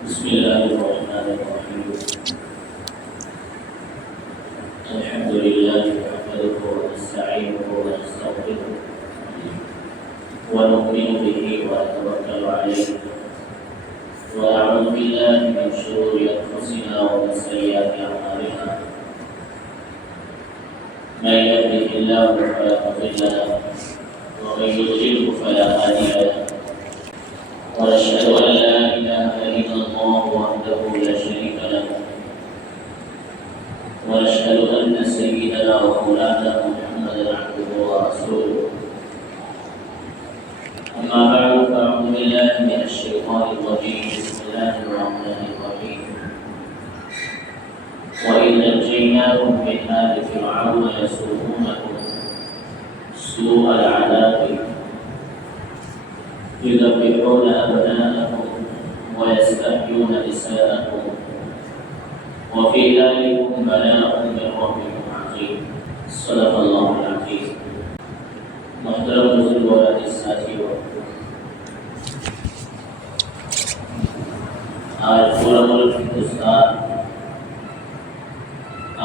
بسم الله الرحمن الرحيم. الحمد لله نحمده ونستعينه ونستغفره ونؤمن به ونتوكل عليه ونعوذ بالله من شرور انفسنا ومن سيئات اعمالنا. من يهده الله فلا مضل له ومن يضلله فلا هادي له. ونشهد أن لا إله إلا الله وحده لا شريك له ونشهد أن سيدنا ومولانا محمدا عبده ورسوله. أما بعد فأعوذ بالله من الشيطان الرجيم. بسم الله الرحمن الرحيم. وإذ نجيناكم من آل فرعون يسومونكم سوء العذاب يذبحون أبناءكم ويستحيون نساءكم وفي ذلكم بلاء من ربكم عظيم. صدق الله العظيم. محترم بزرگواران ساتھیو، آج پورا ملک ہندوستان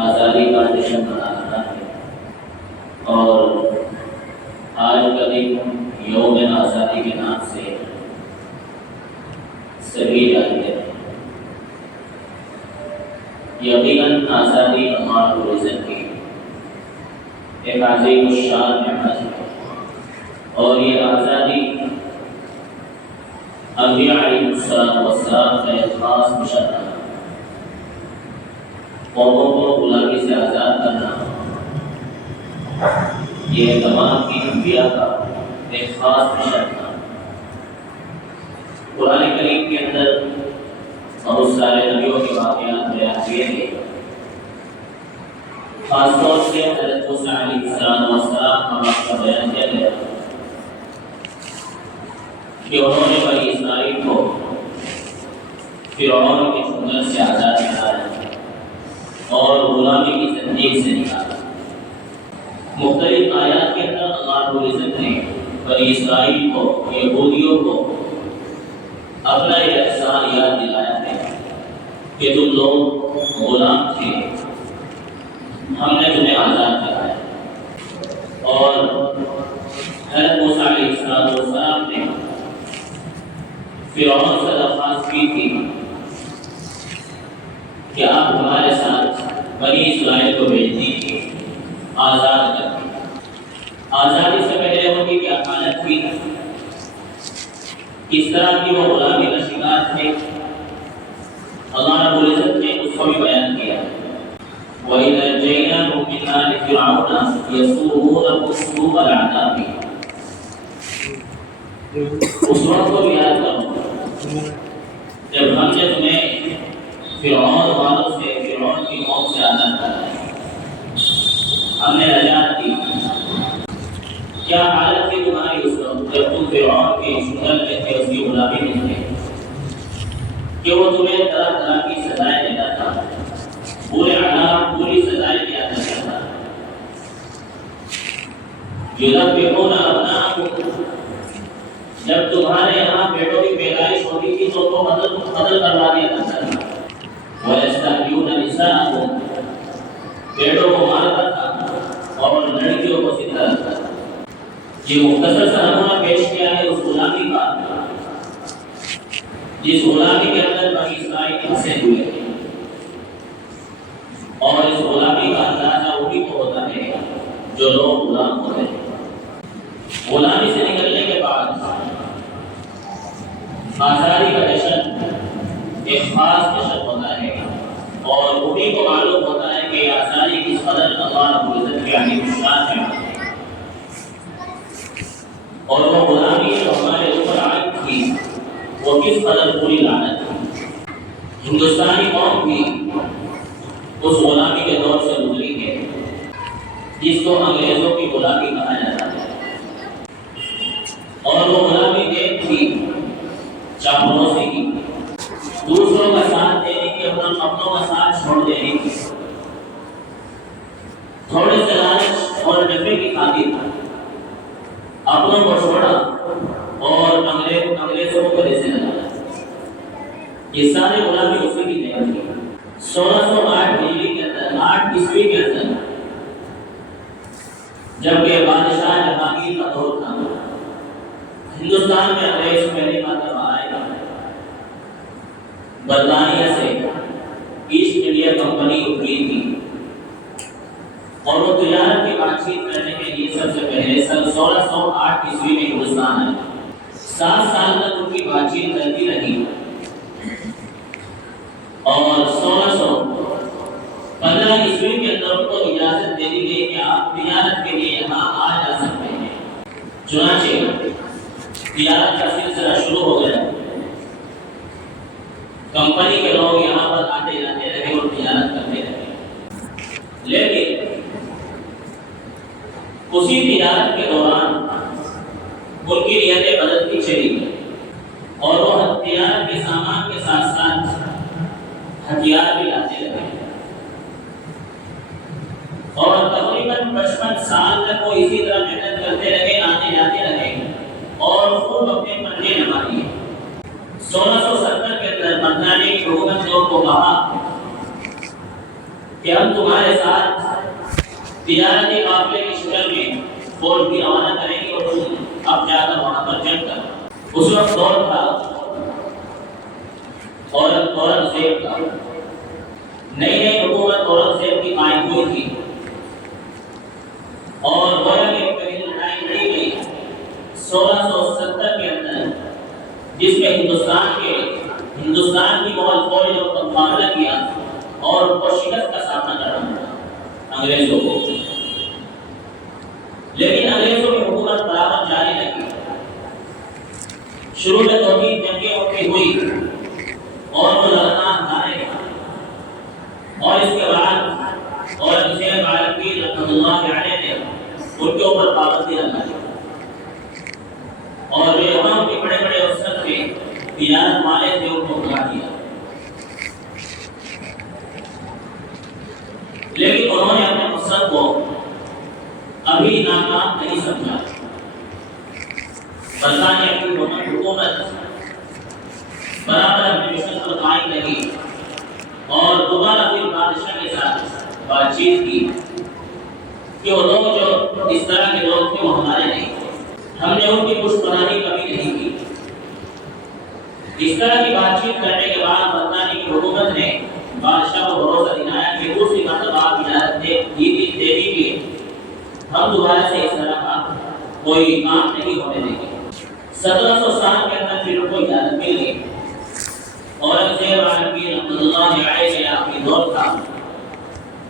آزادی کا جشن منا رہا ہے اور آج کا دن یوم آزادی کے نام سے سبھی جانتے ہیں. یقیناً آزادی ہمارے روزن کی ایک عظیم الشان نعمت ہے اور یہ آزادی انبیاء علیہ السلام کا ایک خاص مشن ہے. قوموں کو غلامی سے آزاد کرنا یہ تمام کی انبیاء کا ایک خاص مشن تھا. قرآن کریم کے اندر بہت سارے نبیوں کے واقعات بیان کیے گئے. خاص طور سے حضرت موسیٰ علیہ السلام کا واقعہ بیان کیا گیا کہ انہوں نے بنی اسرائیل کو فرعون کے چنگل سے آزاد کرایا اور غلامی کی زندگی سے نکالا. مختلف آیات کے اندر اللہ رب العزت نے بنی اسرائیل کو، یہودیوں کو اپنا یہ احسان یاد دلایا ہے کہ تم لوگ غلام تھے، ہم نے تمہیں آزاد کرایا. اور حضرت موسیٰ علیہ السلام نے فرعون سے درخواست کی تھی کہ آپ ہمارے ساتھ بنی اسرائیل کو بھیج دیجیے، آزاد کر. آزادی سے پہلے ان کی کیا حالت تھی، کس طرح کی وہ غلامی کا شکار تھے، اللہ رب العزت نے اس کو بھی بیان کیا. وَإِذْ نَجَّيْنَاكُم مِّنْ آلِ فِرْعَوْنَ يَسُومُونَكُمْ سُوءَ الْعَذَابِ. اس وقت کو بھی یاد کرو جب ہم نے تمہیں فرعون والوں سے، فرعون کی قوم سے آزاد کرایا، ہم نے نجات دی. کیا حالت تھی تمہاری اس وقت جب تم فرعون کے شغل میں تھے، اس کی غلامی میں تھے، کہ وہ تمہیں طرح طرح کی سزائیں دیتا تھا، پورے عذاب، پوری سزائیں دیا کرتا تھا. یذبحون ابناءکم، جب تمہارے یہاں بیٹوں کی پیدائش ہوتی تھی تو قتل کروا دیا کرتا تھا. وَيَسْتَحْيُونَ نِسَاءَکم، بیٹوں کو مارتا تھا اور لڑکیوں کو زندہ رکھتا تھا. یہ مختصر سا نمونہ پیش کیا ہے اس غلامی کا جس غلامی کے اندر بنی اسرائیل پھنسے ہوئے تھے. اور اس غلامی کا اندازہ وہی کو ہوتا ہے جو لوگ غلام ہوتے ہیں. غلامی سے نکلنے کے بعد آزادی کا جشن ایک خاص جشن ہوتا ہے اور انہیں کو معلوم ہوتا ہے کہ آزادی کس قدر اللہ رب العزت کی عظیم الشان ہے اور وہ غلامی جو ہمارے اوپر عائد تھی وہ کس قدر پوری لعنت تھی. ہندوستانی قوم بھی اس غلامی کے دور سے گزری ہے جس کو انگریزوں کی غلامی کہا جاتا ہے. اور وہ غلامی ایک تھی چاپلوسی کی، دوسروں کا ساتھ دینے کی، اپنوں کا ساتھ چھوڑ دینے کی، تھوڑے سے لالچ اور نفع کی خاطر اپنوں کو چھوڑا اور انگریزوں کو گلے سے لگایا. یہ سارے غلامی اسی کی نعمت تھی۔ 1608 ہجری کے اندر 8 عیسوی کے اندر جبکہ بادشاہ جہانگیر کا دور تھا، ہندوستان میں انگریز پہلی مرتبہ آئے گا، برطانیہ سے ایسٹ انڈیا کمپنی ابھری تھی اور وہ تجارت کی بات چیت کرنے کے لیے سب سے پہلے 1608 عیسوی میں ہندوستان آئے۔ 7 سال تک ان کی بات چیت چلتی رہی اور 1615 عیسوی کے اندر ان کو اجازت دے دی گئی کہ آپ تجارت کے لیے یہاں آ جا سکتے ہیں۔ چنانچہ تجارت کا سلسلہ شروع ہو گیا، کمپنی کے لوگ یہاں پر آتے جاتے رہے اور تجارت کرتے رہے، لیکن اسی تجارت کے دوران ان کی نیتیں بدلتی چلی اور وہ تجارت کے سامان کے ساتھ ساتھ ہتھیار بھی لاتے رہے اور تقریباً 55 سال تک وہ اسی طرح محنت کرتے رہے، آتے جاتے رہے اور خوب اپنے پنجے جما لیے۔ 1670 کے اندر برطانیہ کی حکومت نے ان کو کہا کہ ہم تمہارے ساتھ تجارتی قافلے کی شکل میں فوج بھی روانہ کریں گے اور تم اب جا کر وہاں پر جنگ کرو۔ اس وقت دور تھا اورنگزیب کا، نئی حکومت اورنگزیب کی قائم ہوئی تھی اور گویا کہ پہلی لڑائی لڑی گئی 1670 کے اندر، جس میں ہندوستان کی مغل فوج نے مقابلہ کیا اور ان کو شکست کا سامنا کرنا پڑا انگریزوں کو، لیکن انگریزوں کی حکومت برابر جاری رہی۔ شروع میں 2-3 جنگیں ان کی ہوئی اور وہ لگاتار ہارے اور اس کے بعد اورنگزیب عالمگیر رحمۃ اللہ علیہ نے ان کے اوپر پابندی لگائی اور جو یہاں کے بڑے بڑے افسر تھے، تجارت والے تھے، ان کو بھگا دیا، لیکن انہوں نے اپنے مقصد کو ابھی ناکام نہیں سمجھا۔ برطانیہ کی حکومت برابر اپنے مشن پر قائم رہی اور دوبارہ پھر بادشاہ کے ساتھ بات چیت کی کہ وہ لوگ جو اس طرح کے لوگ تھے وہ ہمارے نہیں، ہم نے ان کی پشت پناہی کبھی نہیں کی۔ اس طرح کی بات چیت کرنے کے بعد برطانیہ کی حکومت نے بادشاہ کو بھروسہ دلایا کہ دوسری مرتبہ آپ اجازت دے دیجیے، ہم دوبارہ سے اس طرح کا کوئی کام نہیں ہونے دیں گے۔ 1707 کے اندر پھر ان کو اجازت مل گئی۔ اورنگزیب عالمگیر رحمۃ اللہ علیہ کا آخری دور تھا،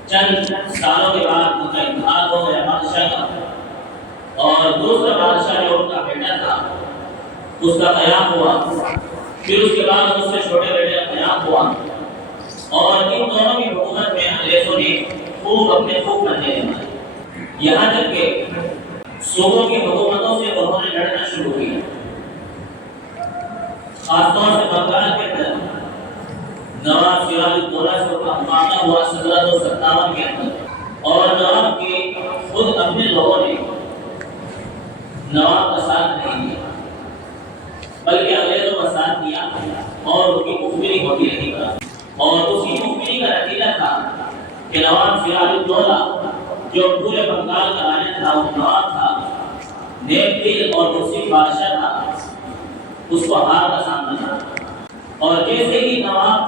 چند سالوں کے بعد ان کا انتقال ہو گیا بادشاہ کا اور دوسرا بادشاہ جو ان کا بیٹا تھا اس کا قیام ہوا، پھر اس کے بعد اس سے چھوٹے بیٹے کا قیام ہوا اور ان دونوں کی حکومت میں انگریزوں نے خوب اپنے خوب بننے لگے، یہاں تک کہ صوبوں کی حکومتوں سے انہوں نے لڑنا شروع کیا۔ خاص طور سے بنگال کے اندر نواب سراج الدولہ سے معاملہ ہوا 1757 کے اندر اور نواب کے خود اپنے لوگوں نے نواب کا ساتھ نہیں دیا بلکہ انگریزوں کا ساتھ دیا اور ان کی مخبری ہوتی رہی اور اسی مخبری کا نتیجہ تھا کہ نواب سراج الدولہ جو پورے بنگال کا راجا تھا، وہ نواب تھا، نیک دل اور منصف بادشاہ تھا، اس کو ہار کا سامنا تھا اور جیسے ہی نواب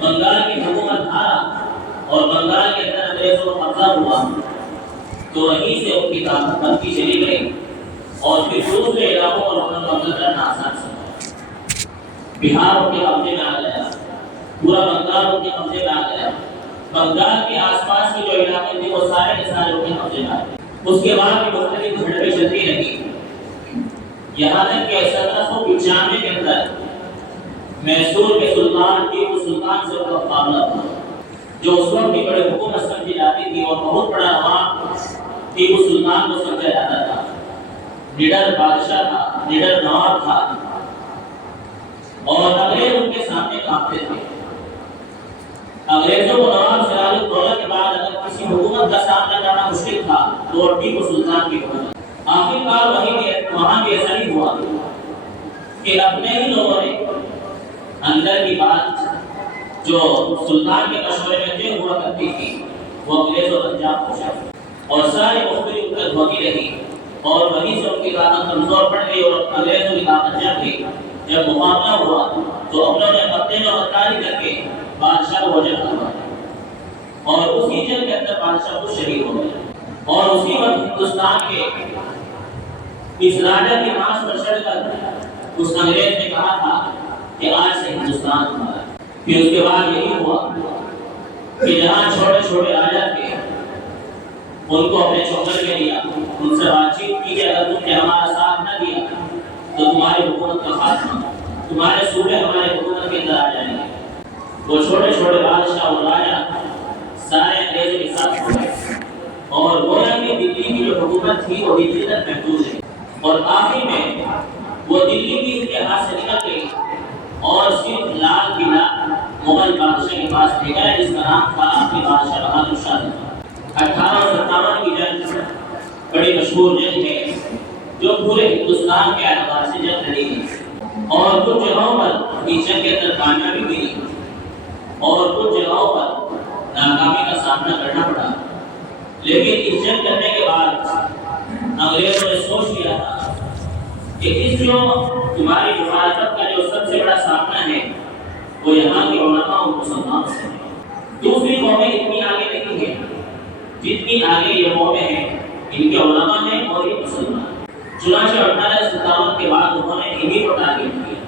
بنگال کی حکومت ہارا اور بنگال کے اندر انگریزوں کو قبضہ ہوا تو وہیں سے ان کی طاقت بنتی چلی گئی اور پھر دوسرے علاقوں پر انہوں نے قبضہ کرنا آسان سمجھا۔ بہار ان کے قبضے میں آ گیا، پورا بنگال ان کے قبضے میں آ گیا، بنگال کے آس پاس کے جو علاقے تھے وہ سارے کے سارے ان کے قبضے میں آ گئے۔ اس کے بعد بھی مختلف جھڑپیں چلتی رہی، یہاں تک کہ 1795 کے اندر میسور کے سلطان ٹیپو سلطان سے ان کا مقابلہ ہوا، جو اس وقت کی بڑی حکومت سمجھی جاتی تھی اور بہت بڑا نواب ٹیپو سلطان کو سمجھا جاتا تھا، نڈر بادشاہ تھا، نڈر نواب تھا اور انگریز ان کے سامنے کانپتے تھے۔ انگریزوں کو نواب سراج الدولہ کے بعد اگر کسی حکومت کا سامنا کرنا مشکل تھا تو ٹیپو سلطان کی حکومت۔ آخرکار وہاں بھی ایسا ہی ہوا کہ اپنے ہی لوگوں نے اندر کی بات جو سلطان کے مشورے میں طے ہوا کرتی تھی وہ انگریز و پنجاب پہنچا اور ساری مختلف مدت ہوتی رہی اور وہیں سے ان کی طاقت کمزور پڑ گئی اور انگریزوں کی طاقت جب گئی. جب مقابلہ ہوا تو انہوں نے اپنے میں غداری کر کے بادشاہ کو وجہ کروا اور اسی جنگ کے اندر بادشاہ کو شہید ہو گیا. اور اسی وقت ہندوستان کے اس راجا کی ماس پر چڑھ کر اس انگریز نے کہا تھا کہ آج سے ہندوستان ہمارا. پھر اس کے بعد یہی ہوا کہ جہاں چھوٹے چھوٹے راجا تھے ان کو اپنے چوکر میں لیا, ان سے بات چیت کی کہ اگر تم نے ہمارا ساتھ نہ دیا تو تمہاری حکومت کا خاتمہ, تمہارے صوبے ہمارے حکومت کے اندر آ جائیں گے. وہ چھوٹے چھوٹے بادشاہ اور راجا سارے انگریزوں کے ساتھ ہو گئے اور گویا کہ دلی کی جو حکومت تھی وہ دلی تک محدود ہے اور آخر میں وہ دلی بھی ان کے ہاتھ سے نکل گئی اور صرف لال قلعہ مغل بادشاہ کے پاس لے گیا جس کا نام تھا اپنے بادشاہ بہادر شاہ. 1857 کی جنگ بڑی مشہور جنگ ہے جو پورے ہندوستان کے اعتبار سے جنگ لڑی گئی اور کچھ جگہوں پر اس جنگ کے اندر کامیابی ملی اور کچھ جگہوں پر ناکامی کا سامنا کرنا پڑا. لیکن اس جنگ کرنے کے بعد انگریزوں نے سوچ لیا تھا کہ اس جو تمہاری مخالفت کا جو سب سے بڑا سامنا ہے وہ یہاں کے علماء اور مسلمان سے ہے. دوسری قومیں اتنی آگے نہیں ہیں جتنی آگے یہ قومیں ہیں, ان کے علماء ہیں اور یہ مسلمان. چنانچہ 1857 کے بعد انہوں نے انہی کو ٹارگیٹ کیا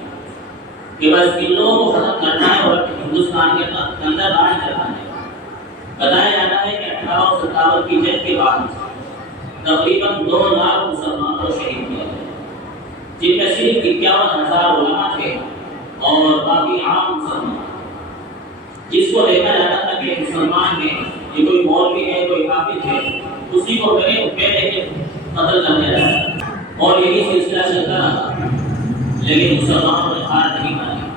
کہ بس ان لوگوں کو ختم کرنا ہے اور ہندوستان کے اندر راج کرنا ہے. بتایا جاتا ہے کہ 1857 کی جنگ کے بعد تقریباً 2 لاکھ مسلمانوں کو شہید کیا گیا, جن میں صرف 51,000 علماء تھے اور باقی عام مسلمان. جس کو دیکھا جاتا تھا کہ مسلمان ہیں, یہ کوئی مولوی ہے, کوئی حافظ ہے, اسی کو پہلے کے قتل کر دیا جاتا اور یہی سلسلہ چلتا رہا. لیکن مسلمانوں نے ہار نہیں مانی.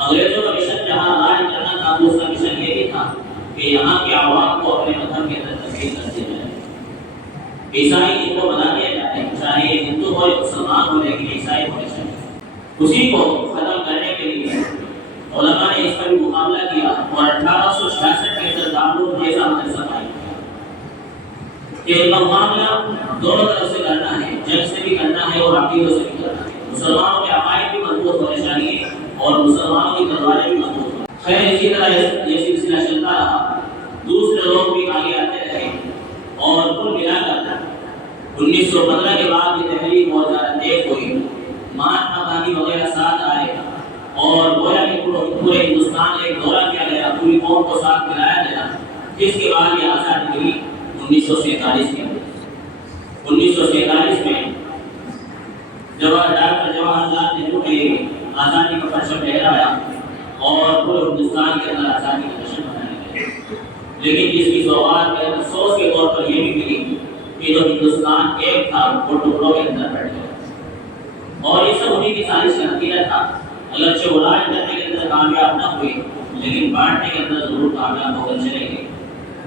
انگریزوں کا مشن جہاں راج کرنا تھا تو اس کا مشن یہ بھی تھا کہ یہاں کے عوام کو اپنے مذہب کے اندر تبدیل کر دیا جائے. عیسائی ان کو بنا دیا جائے, چاہے یہ ہندو ہو یا مسلمان ہو, لیکن عیسائی ہونے چاہیے. اسی کو ختم کرنے کے لیے علماء نے اس کا بھی مقابلہ کیا اور 1866 کے اندر دارالعلوم جیسا مدرسہ قائم کیا کہ ان کا معاملہ دونوں طرف سے کرنا ہے, جنگ سے بھی کرنا ہے اور عقیدوں سے بھی کرنا ہے. مسلمانوں کے عقائد بھی مضبوط ہونے چاہیے اور مسلمانوں کی تلواریں بھی مضبوط ہوں. خیر اسی طرح یہ سلسلہ چلتا رہا, دوسرے لوگ بھی آگے آتے رہے اور کل ملا کر 1915 کے بعد یہ تحریک بہت زیادہ تیز ہوئی. مہاتما گاندھی وغیرہ ساتھ آئے اور گویا کہ پورے ہندوستان ایک دورہ کیا گیا, پوری قوم کو ساتھ ملایا گیا, جس کے بعد یہ آزادی ملی 1947 میں. 1947 میں جب ڈاکٹر جواہر لال نہرو نے آزادی کا پرچم لہرایا اور پورے ہندوستان کے اندر آزادی کا جشن منایا گیا. لیکن اس کی سوغات کے افسوس کے طور پر یہ بھی ملی کہ جو ہندوستان ایک تھا وہ ٹکڑوں کے اندر بٹ گیا اور یہ سب انہیں کی سازش کا نتیجہ تھا. اگرچہ وہ راج کرنے کے اندر کامیاب نہ ہوئے لیکن بانٹنے کے اندر ضرور کامیاب ہو کر چلے گئے.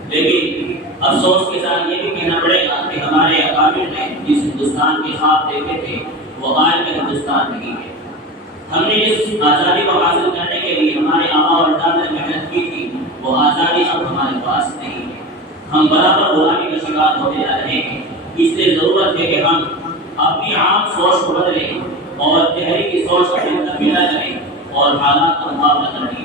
لیکن افسوس کے ساتھ یہ بھی کہنا پڑے گا کہ ہمارے اکابر نے جس ہندوستان کے خواب دیکھے تھے وہ آج کا ہندوستان نہیں ہے. ہم نے جس آزادی کو حاصل کرنے کے لیے ہمارے آبا و اجداد نے محنت کی تھی وہ آزادی اب ہمارے پاس نہیں ہے. ہم برابر غلامی کا شکار ہوتے جا رہے ہیں. اس لیے ضرورت ہے کہ ہم اپنی عام سوچ کو بدلیں اور تحریکی سوچ کا پیدا کریں اور حالات کا مقابلہ کریں.